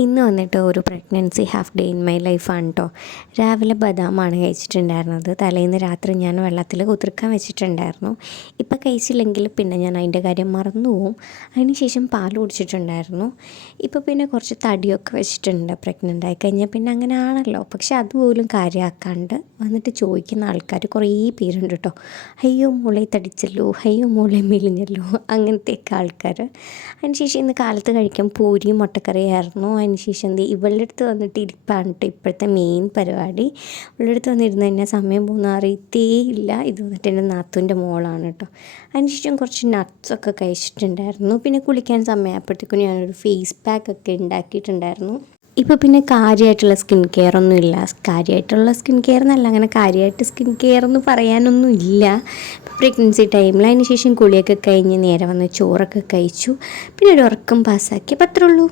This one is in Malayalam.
ഇന്ന് വന്നിട്ട് ഒരു pregnancy half day in my ലൈഫാണ് കേട്ടോ. രാവിലെ ബദാമാണ് കഴിച്ചിട്ടുണ്ടായിരുന്നത്. തലേന്ന് രാത്രി ഞാൻ വെള്ളത്തിൽ കുതിർക്കാൻ വെച്ചിട്ടുണ്ടായിരുന്നു. ഇപ്പം കഴിച്ചില്ലെങ്കിൽ പിന്നെ ഞാൻ അതിൻ്റെ കാര്യം മറന്നു പോവും. അതിന് ശേഷം പാൽ കുടിച്ചിട്ടുണ്ടായിരുന്നു. ഇപ്പോൾ പിന്നെ കുറച്ച് തടിയൊക്കെ വെച്ചിട്ടുണ്ട്. പ്രഗ്നൻ്റ് ആയി കഴിഞ്ഞാൽ പിന്നെ അങ്ങനെ ആണല്ലോ. പക്ഷെ അതുപോലും കാര്യമാക്കാണ്ട് വന്നിട്ട് ചോദിക്കുന്ന ആൾക്കാർ കുറേ പേരുണ്ട് കേട്ടോ. അയ്യോ മോളെ തടിച്ചല്ലോ, അയ്യോ മോളെ മെലിഞ്ഞല്ലോ, അങ്ങനത്തെയൊക്കെ ആൾക്കാർ. അതിന് ശേഷം ഇന്ന് കാലത്ത് കഴിക്കാൻ പൂരിയും മുട്ടക്കറിയായിരുന്നു. അതിന് ശേഷം ഇവളുടെ അടുത്ത് വന്നിട്ട് ഇരിപ്പാണ് കേട്ടോ ഇപ്പോഴത്തെ മെയിൻ പരിപാടി. ഇവളുടെ അടുത്ത് വന്നിരുന്ന് കഴിഞ്ഞാൽ സമയം പോകുന്ന അറിയത്തേ ഇല്ല. ഇത് വന്നിട്ട് എൻ്റെ നാത്തൂൻ്റെ മോളാണ് കേട്ടോ. അതിന് ശേഷം കുറച്ച് നട്ട്സൊക്കെ കഴിച്ചിട്ടുണ്ടായിരുന്നു. പിന്നെ കുളിക്കാൻ സമയമായപ്പോഴത്തേക്കും ഞാനൊരു ഫേസ് പാക്കൊക്കെ ഉണ്ടാക്കിയിട്ടുണ്ടായിരുന്നു. ഇപ്പോൾ പിന്നെ കാര്യമായിട്ടുള്ള സ്കിൻ കെയർ ഒന്നും ഇല്ല. കാര്യമായിട്ടുള്ള സ്കിൻ കെയർ എന്നല്ല, അങ്ങനെ കാര്യമായിട്ട് സ്കിൻ കെയർ എന്ന് പറയാനൊന്നും ഇല്ല. പ്രഗ്നൻസി ടൈമിൽ അതിന് ശേഷം കുളിയൊക്കെ കഴിഞ്ഞ് നേരെ വന്ന് ചോറൊക്കെ കഴിച്ചു. പിന്നെ ഒരു ഉറക്കം പാസ്സാക്കി. അപ്പോൾ അത്രേ ഉള്ളൂ.